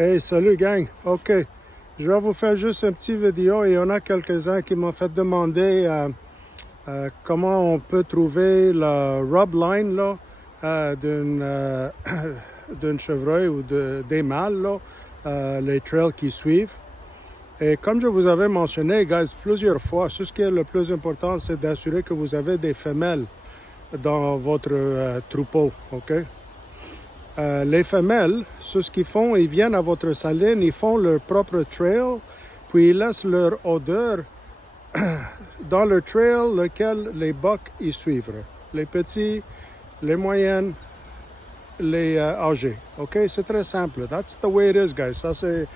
Hey, salut gang. OK. Je vais vous faire juste une petite vidéo et il y en a quelques-uns qui m'ont fait demander comment on peut trouver la rub line là, d'une chevreuil ou des mâles, là, les trails qui suivent. Et comme je vous avais mentionné, guys, plusieurs fois, ce qui est le plus important, c'est d'assurer que vous avez des femelles dans votre troupeau, OK? Les femelles, ce qu'ils font, ils viennent à votre saline, ils font leur propre trail, puis ils laissent leur odeur dans le trail lequel les bucks y suivent. Les petits, les moyennes, les âgés. OK? C'est très simple. That's the way it is, guys. Ça, c'est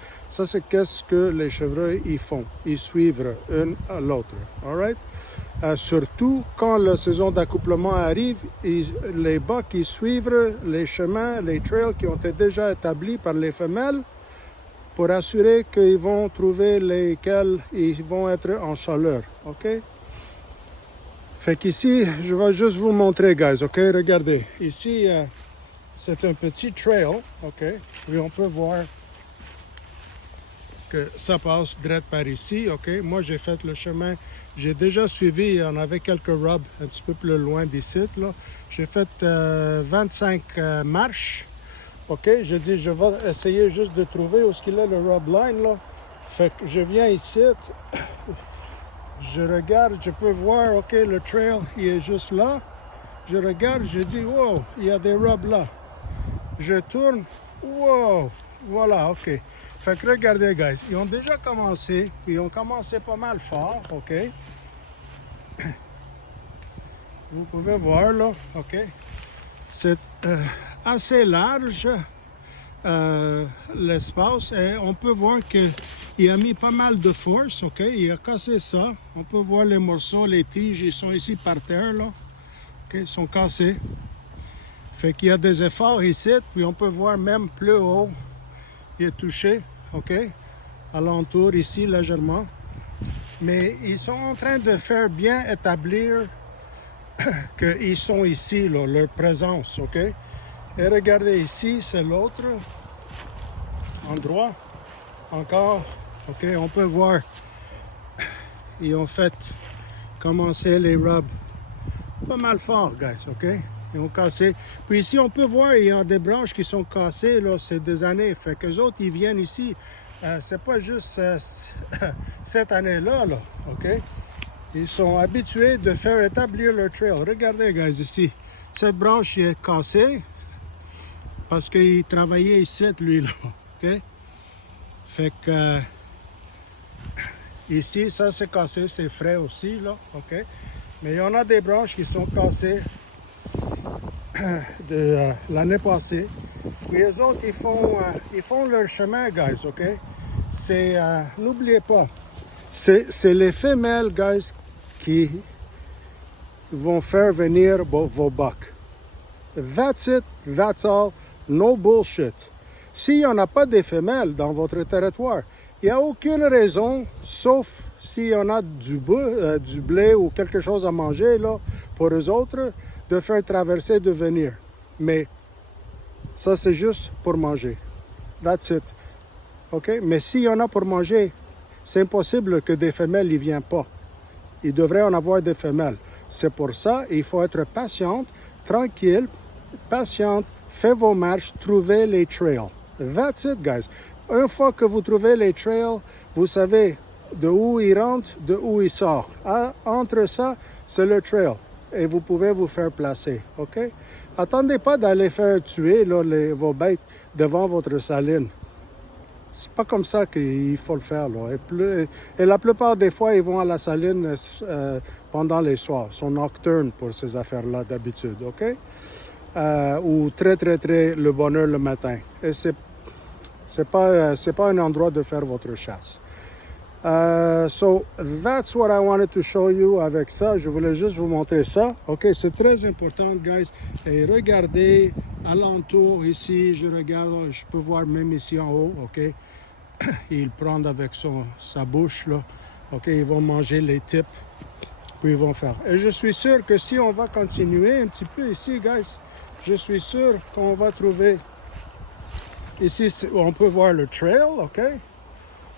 qu'est-ce que les chevreuils y font. Ils suivent une à l'autre. All right? Surtout quand la saison d'accouplement arrive, les bucks ils suivent les chemins, les trails qui ont été déjà établis par les femelles pour assurer qu'ils vont trouver lesquels ils vont être en chaleur. OK? Fait qu'ici, je vais juste vous montrer, guys. OK? Regardez. Ici, c'est un petit trail. OK? Et on peut voir que ça passe direct par ici, OK? Moi, j'ai fait le chemin, j'ai déjà suivi, il y en avait quelques rubs un petit peu plus loin d'ici, là. J'ai fait 25 marches, OK? J'ai dit, je vais essayer juste de trouver où est-ce qu'il est le rub line, là. Fait que je viens ici, je regarde, je peux voir, OK, le trail, il est juste là. Je regarde, je dis, wow, il y a des rubs là. Je tourne, wow, voilà, OK. Fait que regardez, guys, ils ont déjà commencé, puis ils ont commencé pas mal fort, OK? Vous pouvez voir, là, OK? C'est assez large, l'espace, et on peut voir qu'il a mis pas mal de force, OK? Il a cassé ça. On peut voir les morceaux, les tiges, ils sont ici par terre, là. OK? Ils sont cassés. Fait qu'il y a des efforts ici, puis on peut voir même plus haut, il est touché. OK? Alentour ici, légèrement. Mais ils sont en train de faire bien établir qu'ils sont ici, là, leur présence. OK? Et regardez ici, c'est l'autre endroit. Encore. OK? On peut voir. Ils ont fait commencer les rubs pas mal fort, guys. OK? Ils ont cassé. Puis ici, on peut voir, il y a des branches qui sont cassées, là, c'est des années. Fait qu'eux autres, ils viennent ici. C'est pas juste cette année-là, là, OK? Ils sont habitués de faire établir leur trail. Regardez, guys, ici. Cette branche est cassée parce qu'il travaillait ici, lui, là, OK? Fait que ici, ça, c'est cassé, c'est frais aussi, là, OK? Mais il y en a des branches qui sont cassées de l'année passée. Puis les autres, ils font leur chemin, guys, OK? C'est, n'oubliez pas, c'est les femelles, guys, qui vont faire venir vos bucks. That's it, that's all, no bullshit. S'il n'y en a pas de femelles dans votre territoire, il n'y a aucune raison, sauf s'il y en a du blé ou quelque chose à manger, là, pour eux autres, de faire traverser, de venir. Mais ça, c'est juste pour manger. That's it. OK? Mais s'il y en a pour manger, c'est impossible que des femelles n'y viennent pas. Il devrait en avoir des femelles. C'est pour ça il faut être patiente, tranquille, patiente, faites vos marches, trouvez les trails. That's it, guys. Une fois que vous trouvez les trails, vous savez de où ils rentrent, de où ils sortent. Entre ça, c'est le trail. Et vous pouvez vous faire placer, OK? Attendez pas d'aller faire tuer là, vos bêtes devant votre saline. C'est pas comme ça qu'il faut le faire, là. Et la plupart des fois, ils vont à la saline pendant les soirs. Ils sont nocturnes pour ces affaires-là d'habitude, OK? Ou très, très, très le bonheur le matin. Et c'est pas un endroit de faire votre chasse. So that's what I wanted to show you avec ça. Je voulais juste vous montrer ça. OK, c'est très important, guys. Et regardez alentour ici, je regarde, je peux voir même ici en haut, OK? Ils prennent avec sa bouche, là. OK, ils vont manger les types, puis ils vont faire. Et je suis sûr que si on va continuer un petit peu ici, guys, je suis sûr qu'on va trouver Ici, on peut voir le trail, OK?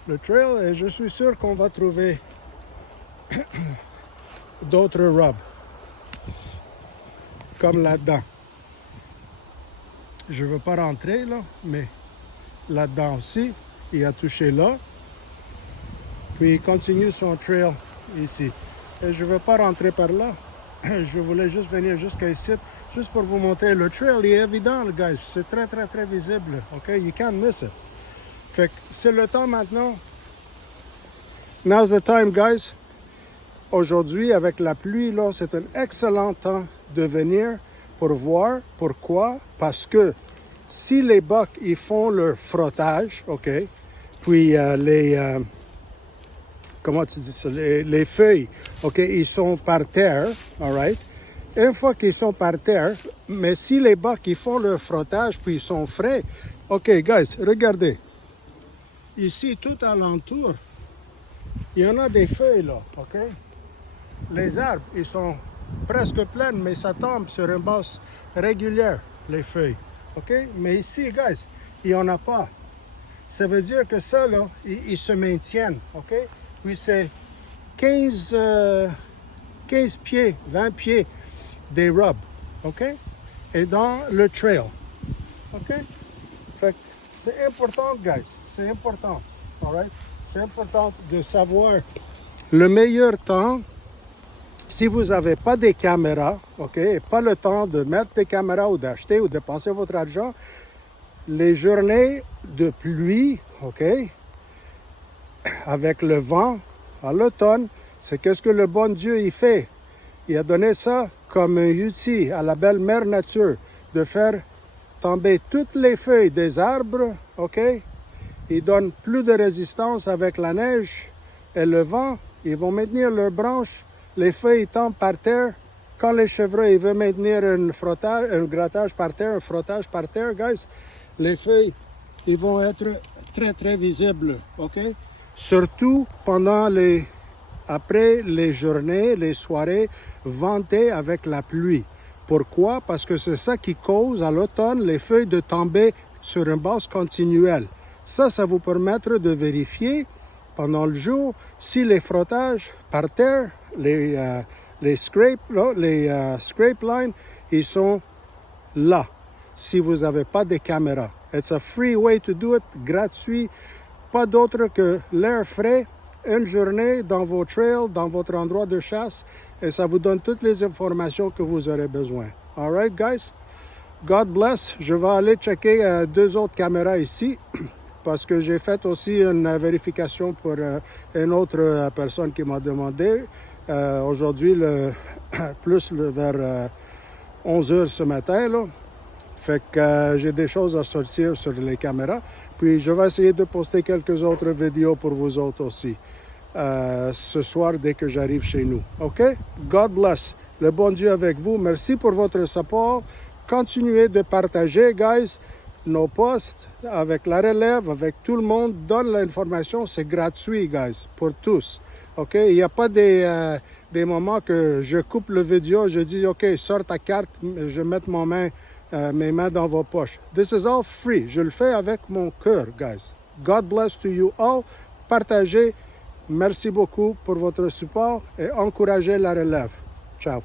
Le trail, et je suis sûr qu'on va trouver d'autres rubs, comme là-dedans. Je ne veux pas rentrer, là, mais là-dedans aussi, il a touché là. Puis il continue son trail ici. Et je ne veux pas rentrer par là. Je voulais juste venir jusqu'à ici, juste pour vous montrer. Le trail, il est évident, guys. C'est très, très, très visible. OK? You can't miss it. Fait que c'est le temps maintenant. Now's the time, guys. Aujourd'hui, avec la pluie, là, c'est un excellent temps de venir pour voir. Pourquoi? Parce que si les bucks, ils font leur frottage, OK? Puis comment tu dis ça? Les feuilles, OK, ils sont par terre, all right? Une fois qu'ils sont par terre, mais si les bucks, ils font leur frottage, puis ils sont frais, OK, guys, regardez. Ici, tout alentour, il y en a des feuilles, là, OK? Les arbres, ils sont presque pleins, mais ça tombe sur une base régulière, les feuilles, OK? Mais ici, guys, il n'y en a pas. Ça veut dire que ça, là, ils se maintiennent, OK? Puis c'est 15 pieds, 20 pieds des rubs, OK? Et dans le trail, OK? Fait que c'est important, guys, c'est important, all right? C'est important de savoir le meilleur temps. Si vous n'avez pas des caméras, OK, et pas le temps de mettre des caméras ou d'acheter ou de dépenser votre argent, les journées de pluie, OK, avec le vent à l'automne, c'est qu'est-ce que le bon Dieu il fait. Il a donné ça comme un outil à la belle mère nature de faire tomber toutes les feuilles des arbres, OK? Il donne plus de résistance avec la neige et le vent. Ils vont maintenir leurs branches. Les feuilles tombent par terre. Quand les chevreuils veulent maintenir un grattage par terre, un frottage par terre, guys, les feuilles, ils vont être très, très visibles, OK? Surtout après les journées, les soirées ventées avec la pluie. Pourquoi? Parce que c'est ça qui cause à l'automne les feuilles de tomber sur une base continuelle. Ça vous permettra de vérifier pendant le jour si les frottages par terre, les scrape lines, ils sont là. Si vous n'avez pas de caméra. It's a free way to do it, gratuit. Pas d'autre que l'air frais, une journée dans vos trails, dans votre endroit de chasse, et ça vous donne toutes les informations que vous aurez besoin. All right, guys? God bless. Je vais aller checker 2 autres caméras ici, parce que j'ai fait aussi une vérification pour une autre personne qui m'a demandé. Aujourd'hui, vers 11 h ce matin, là. Fait que j'ai des choses à sortir sur les caméras. Puis je vais essayer de poster quelques autres vidéos pour vous autres aussi. Ce soir, dès que j'arrive chez nous. OK? God bless. Le bon Dieu avec vous. Merci pour votre support. Continuez de partager, guys, nos posts avec la relève, avec tout le monde. Donne l'information. C'est gratuit, guys, pour tous. OK? Il n'y a pas des moments que je coupe le vidéo, je dis, OK, sors ta carte, je vais mettre mes mains dans vos poches. This is all free. Je le fais avec mon cœur, guys. God bless to you all. Partagez. Merci beaucoup pour votre support et encouragez la relève. Ciao.